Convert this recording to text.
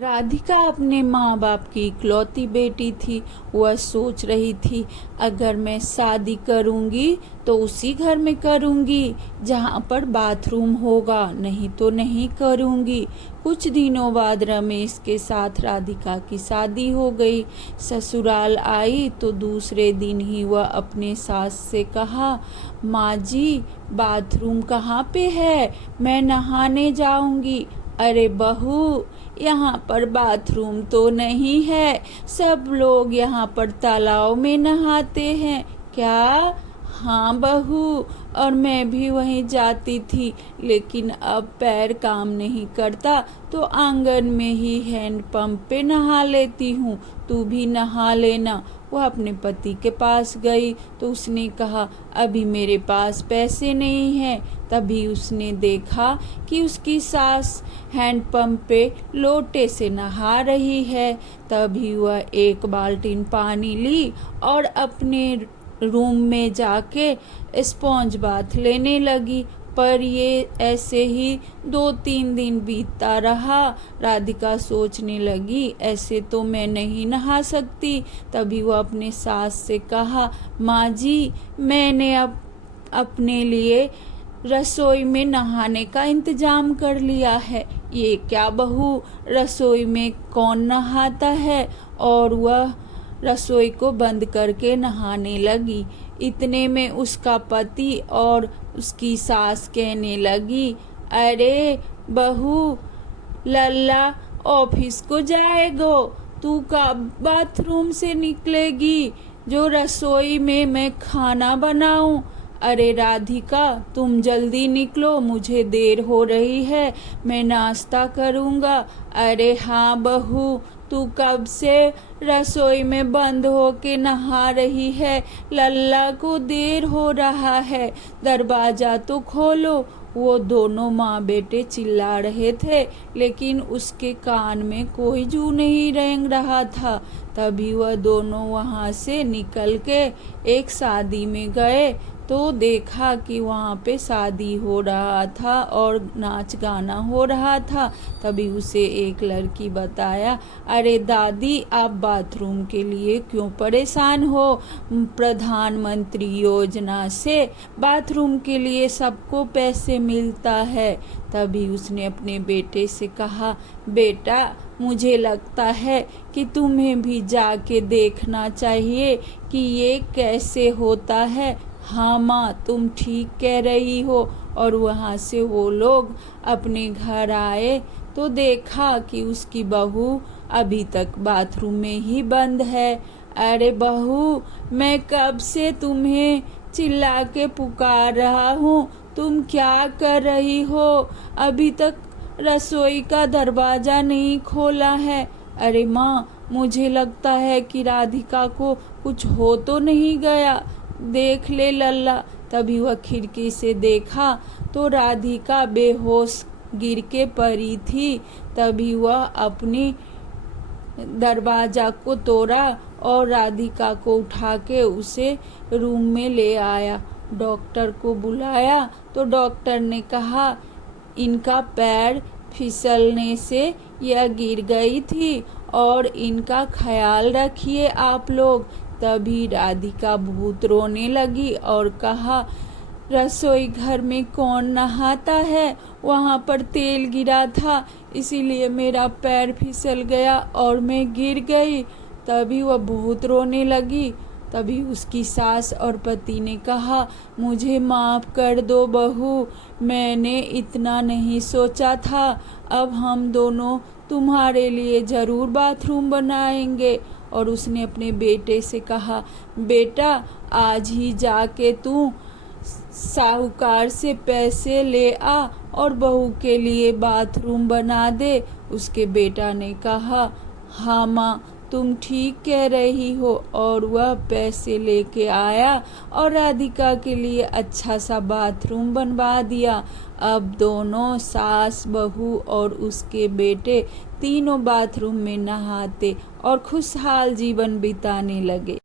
राधिका अपने माँ बाप की इकलौती बेटी थी। वह सोच रही थी, अगर मैं शादी करूँगी तो उसी घर में करूँगी जहाँ पर बाथरूम होगा, नहीं तो नहीं करूँगी। कुछ दिनों बाद रमेश के साथ राधिका की शादी हो गई। ससुराल आई तो दूसरे दिन ही वह अपने सास से कहा, माँ जी बाथरूम कहाँ पे है, मैं नहाने जाऊँगी। अरे बहू, यहाँ पर बाथरूम तो नहीं है, सब लोग यहाँ पर तालाब में नहाते हैं। क्या? हाँ बहू, और मैं भी वहीं जाती थी, लेकिन अब पैर काम नहीं करता तो आंगन में ही हैंडपंप पे नहा लेती हूँ, तू भी नहा लेना। वह अपने पति के पास गई तो उसने कहा, अभी मेरे पास पैसे नहीं हैं। तभी उसने देखा कि उसकी सास हैंडपंप पे लोटे से नहा रही है। तभी वह एक बाल्टीन पानी ली और अपने रूम में जाके स्पॉन्ज बाथ लेने लगी। पर ये ऐसे ही 2-3 दिन बीतता रहा। राधिका सोचने लगी, ऐसे तो मैं नहीं नहा सकती। तभी वो अपने सास से कहा, माँ जी मैंने अब अपने लिए रसोई में नहाने का इंतजाम कर लिया है। ये क्या बहू, रसोई में कौन नहाता है? और वह रसोई को बंद करके नहाने लगी। इतने में उसका पति और उसकी सास कहने लगी, अरे बहू, लल्ला ऑफिस को जाएगो, तू कब बाथरूम से निकलेगी जो रसोई में मैं खाना बनाऊं? अरे राधिका, तुम जल्दी निकलो, मुझे देर हो रही है, मैं नाश्ता करूँगा। अरे हाँ बहू, तू कब से रसोई में बंद होके नहा रही है, लल्ला को देर हो रहा है, दरवाजा तो खोलो। वो दोनों माँ बेटे चिल्ला रहे थे, लेकिन उसके कान में कोई जू नहीं रेंग रहा था। तभी वह दोनों वहाँ से निकल के एक शादी में गए तो देखा कि वहाँ पे शादी हो रहा था और नाच गाना हो रहा था। तभी उसे एक लड़की बताया, अरे दादी, आप बाथरूम के लिए क्यों परेशान हो? प्रधानमंत्री योजना से बाथरूम के लिए सबको पैसे मिलता है। तभी उसने अपने बेटे से कहा, बेटा मुझे लगता है कि तुम्हें भी जाके देखना चाहिए कि ये कैसे होता है। हाँ माँ, तुम ठीक कह रही हो। और वहाँ से वो लोग अपने घर आए तो देखा कि उसकी बहू अभी तक बाथरूम में ही बंद है। अरे बहू, मैं कब से तुम्हें चिल्ला के पुकार रहा हूँ, तुम क्या कर रही हो? अभी तक रसोई का दरवाजा नहीं खोला है। अरे माँ, मुझे लगता है कि राधिका को कुछ हो तो नहीं गया, देख ले लल्ला। तभी वह खिड़की से देखा तो राधिका बेहोश गिर के पड़ी थी। तभी वह अपनी दरवाजा को तोड़ा और राधिका को उठा के उसे रूम में ले आया। डॉक्टर को बुलाया तो डॉक्टर ने कहा, इनका पैर फिसलने से यह गिर गई थी और इनका ख्याल रखिए आप लोग। तभी राधिका बहुत रोने लगी और कहा, रसोई घर में कौन नहाता है? वहाँ पर तेल गिरा था, इसीलिए मेरा पैर फिसल गया और मैं गिर गई। तभी वह बहुत रोने लगी। तभी उसकी सास और पति ने कहा, मुझे माफ़ कर दो बहू, मैंने इतना नहीं सोचा था। अब हम दोनों तुम्हारे लिए ज़रूर बाथरूम बनाएंगे। और उसने अपने बेटे से कहा, बेटा आज ही जाके तू साहूकार से पैसे ले आ और बहू के लिए बाथरूम बना दे। उसके बेटा ने कहा, हाँ माँ, तुम ठीक कह रही हो। और वह पैसे लेके आया और राधिका के लिए अच्छा सा बाथरूम बनवा दिया। अब दोनों सास बहू और उसके बेटे तीनों बाथरूम में नहाते और खुशहाल जीवन बिताने लगे।